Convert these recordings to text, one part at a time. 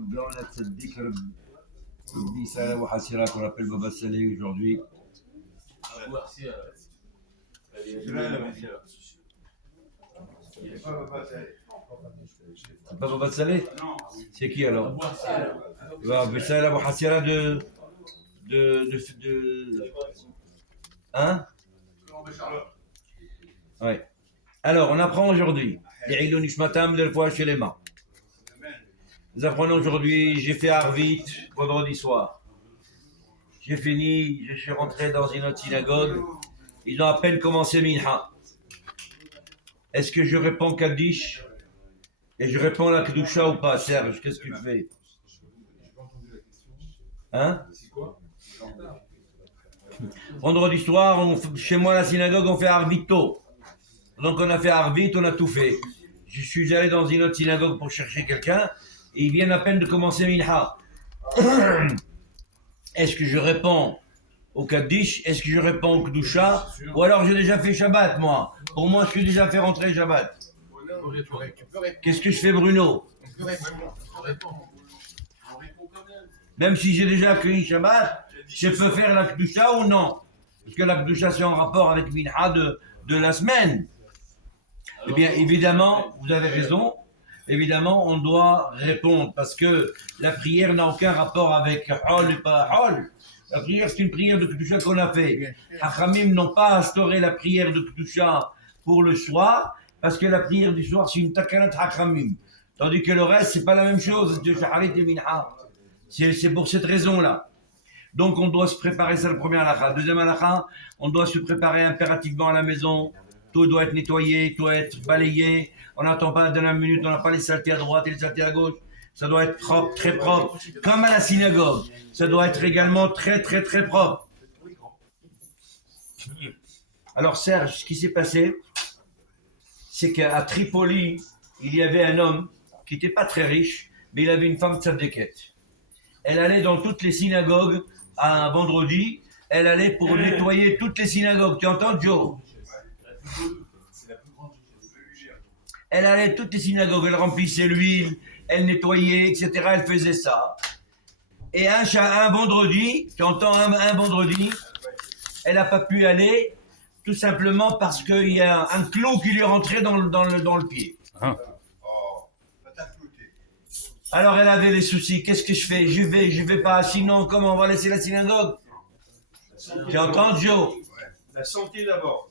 Blanc, la tzaddik, Rabbi Salah ou Hassira qu'on appelle Baba Saleh aujourd'hui. C'est pas Baba Saleh? C'est qui alors? Baba Salah ou Hassira de. Hein? Ouais. Alors, on apprend aujourd'hui. Les Ilou Nishmatam de fois chez les mains. Nous apprenons aujourd'hui, j'ai fait Arvit vendredi soir. J'ai fini, je suis rentré dans une autre synagogue. Ils ont à peine commencé Minha. Est-ce que je réponds Kaddish et je réponds la Kedusha ou pas, Serge? Qu'est-ce que tu fais? Hein? Vendredi soir, chez moi à la synagogue, on fait Arvito. Donc on a fait Arvit, on a tout fait. Je suis allé dans une autre synagogue pour chercher quelqu'un et ils viennent à peine de commencer Minha. Est-ce que je réponds au Kaddish? Est-ce que je réponds au Kedusha? Ou alors j'ai déjà fait Shabbat, moi? Pour moi, je suis déjà fait rentrer Shabbat. Qu'est-ce que je fais, Bruno? Même si j'ai déjà accueilli Shabbat, je peux faire la Kedusha ou non? Parce que la Kedusha, c'est en rapport avec Minha de la semaine. Eh bien, évidemment, vous avez raison. Évidemment, on doit répondre parce que la prière n'a aucun rapport avec Hol et pas Hol. La prière, c'est une prière de Kedusha qu'on a fait. Hachamim n'ont pas instauré la prière de Kedusha pour le soir parce que la prière du soir, c'est une takanat Hachamim. Tandis que le reste, c'est pas la même chose de Shaharit et Minha. C'est pour cette raison-là. Donc, on doit se préparer, c'est la première halakha. Deuxième halakha, on doit se préparer impérativement à la maison. Tout doit être nettoyé, tout doit être balayé. On n'attend pas la dernière minute, on n'a pas les saletés à droite et les saletés à gauche. Ça doit être propre, très propre, comme à la synagogue. Ça doit être également très, très, très propre. Alors Serge, ce qui s'est passé, c'est qu'à Tripoli, il y avait un homme qui n'était pas très riche, mais il avait une femme tzadékette. Elle allait dans toutes les synagogues un vendredi, elle allait pour nettoyer toutes les synagogues. Tu entends, Joe? Elle allait à toutes les synagogues, elle remplissait l'huile, elle nettoyait, etc. Elle faisait ça. Et un vendredi, tu entends, un vendredi, elle n'a pas pu aller, tout simplement parce qu'il y a un clou qui lui est rentré dans le pied. Alors elle avait les soucis, qu'est-ce que je fais? Je vais pas, sinon comment on va laisser la synagogue? Tu entends, Joe? La santé d'abord.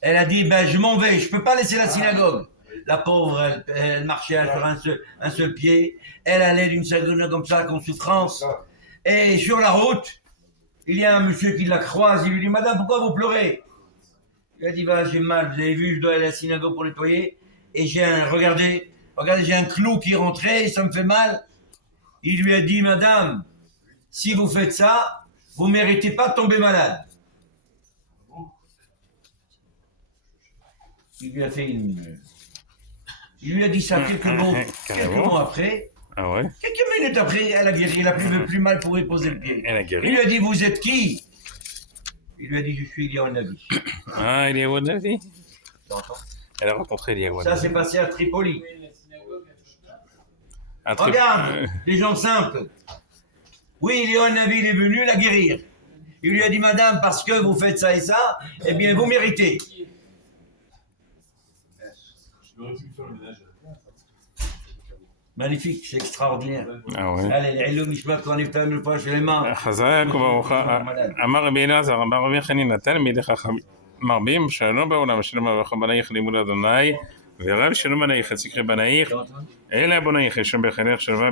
Elle a dit, ben je m'en vais, je peux pas laisser la synagogue. La pauvre, elle marchait sur un seul pied. Elle allait d'une synagogue comme ça, en souffrance. Et sur la route, il y a un monsieur qui la croise. Il lui dit, madame, pourquoi vous pleurez? Elle a dit, bah, j'ai mal, vous avez vu, je dois aller à la synagogue pour nettoyer. Et regardez, j'ai un clou qui est rentré, ça me fait mal. Il lui a dit, madame, si vous faites ça, vous ne méritez pas de tomber malade. Il lui a fait il lui a dit ça quelques mots après. Ah ouais? Quelques minutes après, elle a guéri, elle a plus mal pour y poser le pied. Elle a guéri? Il lui a dit, vous êtes qui? Il lui a dit, je suis Eliyahu Navi. Ah, Eliyahu Navi. Tu entends? Elle a rencontré Eliyahu Navi. Ça s'est passé à Tripoli. Regarde, les gens simples. Oui, Eliyahu Navi, il est venu la guérir. Il lui a dit, madame, parce que vous faites ça et ça, eh bien, vous méritez. Magnifique, c'est extraordinaire. Ah ouais. Allez, les Ilou Nishmat, qu'on est une fois chez les mains. חזק וברוך אמר רבי אלעזר אמר רבי חנינא תלמידי חכמים מרבים שלום בעולם ושלום וברכה בנייך לימוד אדוני ורב שלום בנייך צקרי בנייך אלא בנייך שם בחילך שלום